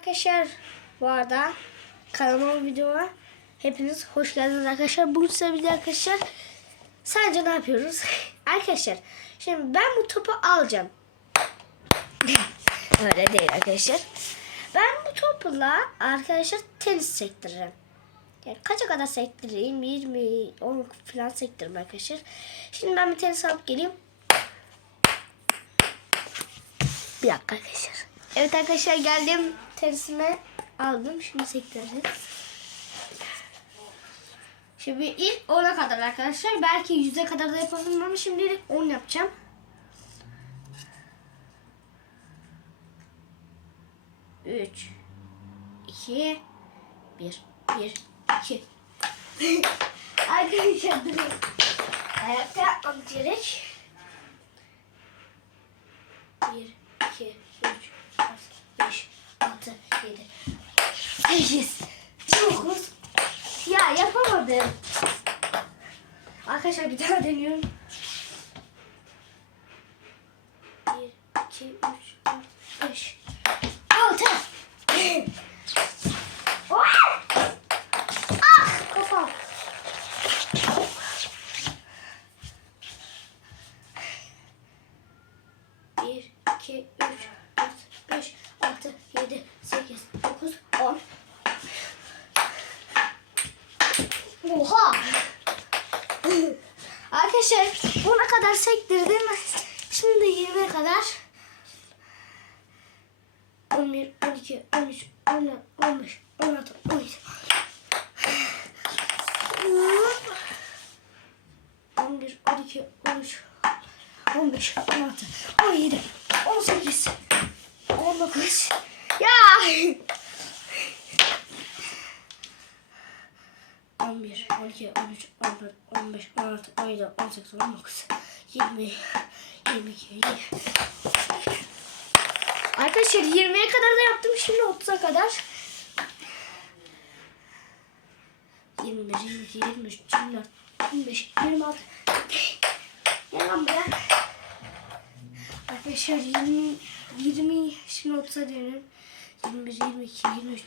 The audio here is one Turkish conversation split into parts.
arkadaşlar. Bu arada kanalıma videoma hepiniz hoş geldiniz arkadaşlar. Bugün size bir arkadaşlar sadece ne yapıyoruz? arkadaşlar şimdi ben bu topu alacağım. Öyle değil arkadaşlar. Ben bu topla arkadaşlar tenis sektiririm. Yani kaça kadar sektireyim? 20, 10 falan sektiririm arkadaşlar. Şimdi ben bir tenis alıp geleyim. Bir dakika arkadaşlar. Evet arkadaşlar geldim. Tenisimi aldım. Şimdi sektirdim. Şimdi ilk 10'a kadar arkadaşlar. Belki 100'e kadar da yapabilirim ama şimdi 10 yapacağım. Üç, iki, bir, bir, iki. Arkadaşlar durun. Ayakta yapmam gerek. Bir, 7, 8, 9. Ya yapamadım. Arkadaşlar bir daha deniyorum. 8, 9, 10. Oha! Arkadaşlar buna kadar sektirdim. Şimdi 20'ye kadar 11, 12, 13, 14, 11, 12, 13, 14, 15, 16, 17, 18, 19, 20, 22, 20. Arkadaşlar 20'ye kadar da yaptım. Şimdi 30'a kadar. 21, 22, 23, 24, 25, 26. Gel lan buraya. Arkadaşlar 20, 20 şimdi 30'a dönüyorum. 21, 22, 23,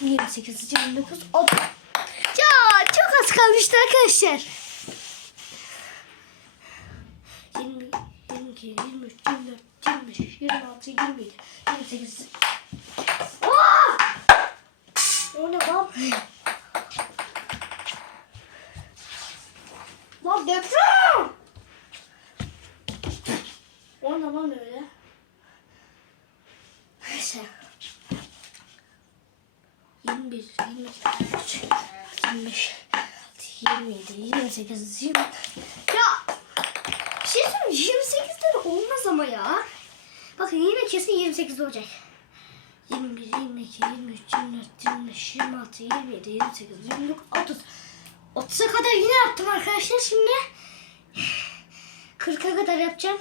28, 29, 30. Ya çok az kalmıştı arkadaşlar. 20, 22, 23, 24, 25, 26, 27, 28. Aa! O ne? Lan deprem! O ne lan öyle? Neyse. 21, 22, 23, 25, 27, 28, 20. Ya bir şey söyleyeyim 28'de de olmaz ama ya. Bakın yine kesin 28 olacak. 21, 22, 23, 24, 25, 26, 27, 28, 29, 30. 30'a kadar yine yaptım arkadaşlar. Şimdi 40'a kadar yapacağım.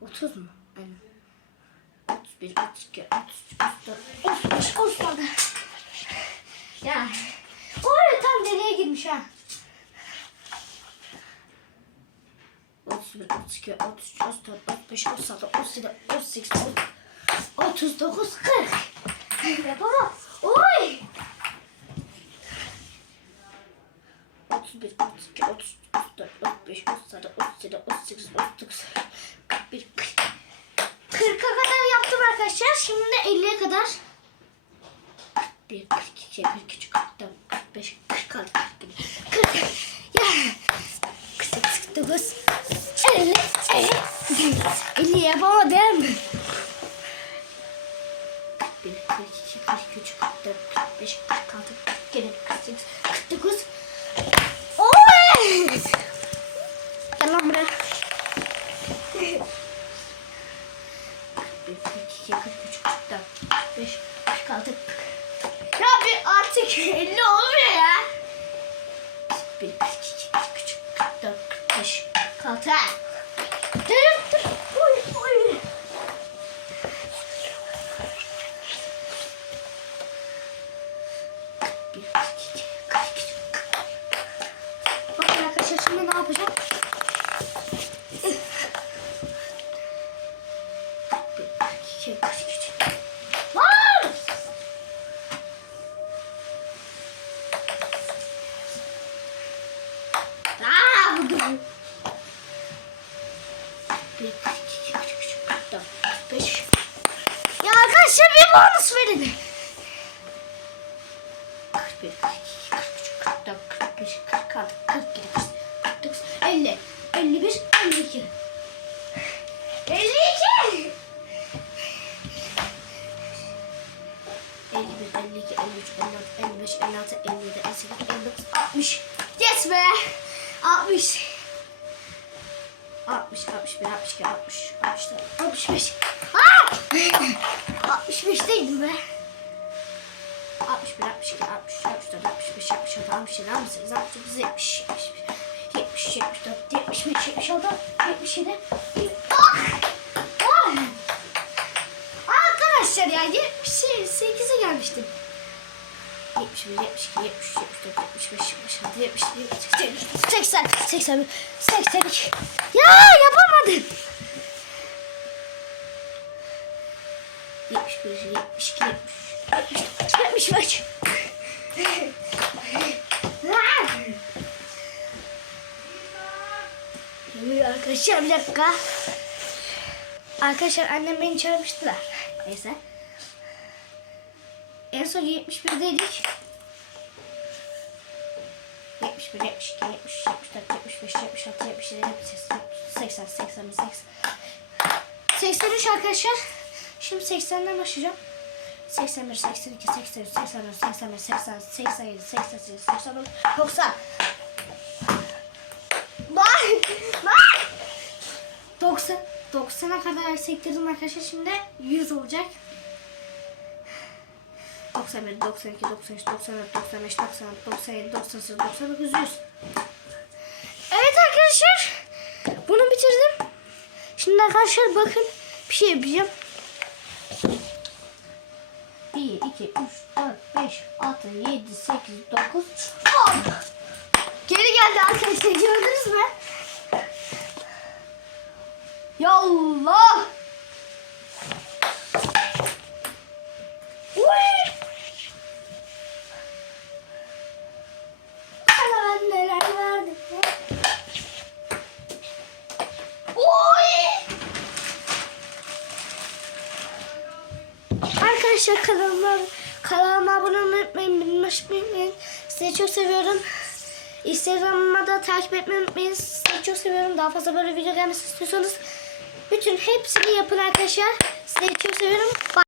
30 mu? Aynen. 31, 32, 33, 34, 35, 36. Ya. Oraya tam deliğe girmiş ha. 31, 32, 33, 34, 35, 36, 37, 38, 39, 40. Yapamam. Oy. 31, 32, 33, 34, 35, 36, 37, 38, 39, 41, 40. 40'a kadar yaptım arkadaşlar. Şimdi de 50'ye kadar. 41, 42, 43, 44, 45, 46, 47, 40. Ya. 48, 49, 50, 50. 50 yapamadım. 41, 42, 43, 44, 45, 46, 50 olmuyor ya. 41, 42, 43, 44, 45, 46. Dur dur. Oy oy. Bir, iki, kırk iki. Bakın arkadaşlar şimdi ne yapacağım? Bir, iki, 42, 43. Lan! Aa, bu da- Bir, iki, üç, üç, dört, beş. Ya arkadaşlar bir bonus verin. 41, 42, 43, 44, 45, 46, 47, 49, 50, 51, 52. 52. 51, 52, 53, 54, 55, 56, 57, 58, 59, 60. Yes be! 60. 60, 61, 62, 60, 64, 65. Aa! 65'teydim be. 61, 62, 63, 64, 65, 66, 67, 68, 69, 70, 71, 70, 74, 75, 76, 77. Ah! Ah! Arkadaşlar ya 78'e gelmiştim. 71, 72, 73, 74, 75, 76, 77, 78, 80, 81, 82. Ya yapamadım. 71, 72, 73, 75. Yürü arkadaşlar bir dakika. Arkadaşlar annem beni çağırmıştılar. Neyse. En son 71'deydik. 71, 72, 73, 74, 75, 76, 77, 78, 80, 81, 80. 83 arkadaşlar. Şimdi 80'den başlayacağım. 81, 82, 83, 84, 85, 80, 87, 88, 89, 90. Bak! Bak! 90. 90'a kadar sektirdim arkadaşlar. Şimdi 100 olacak. 91, 92, 93, 94, 95, 96, 97, 98, 99, 100. Evet arkadaşlar. Bunu bitirdim. Şimdi arkadaşlar bakın bir şey yapacağım. 2, 3, 4, 5, 6, 7, 8, 9, 10. Geri geldi arkadaşlar gördünüz mü? Ya! Arkadaşlar kanalıma, kanalıma abone olmayı unutmayın. Benim unutmayın. Sizi çok seviyorum. Instagram'ıma da takip etmeyi unutmayın. Sizi çok seviyorum. Daha fazla böyle video gelmesi istiyorsanız bütün hepsini yapın arkadaşlar. Sizi çok seviyorum. Bye.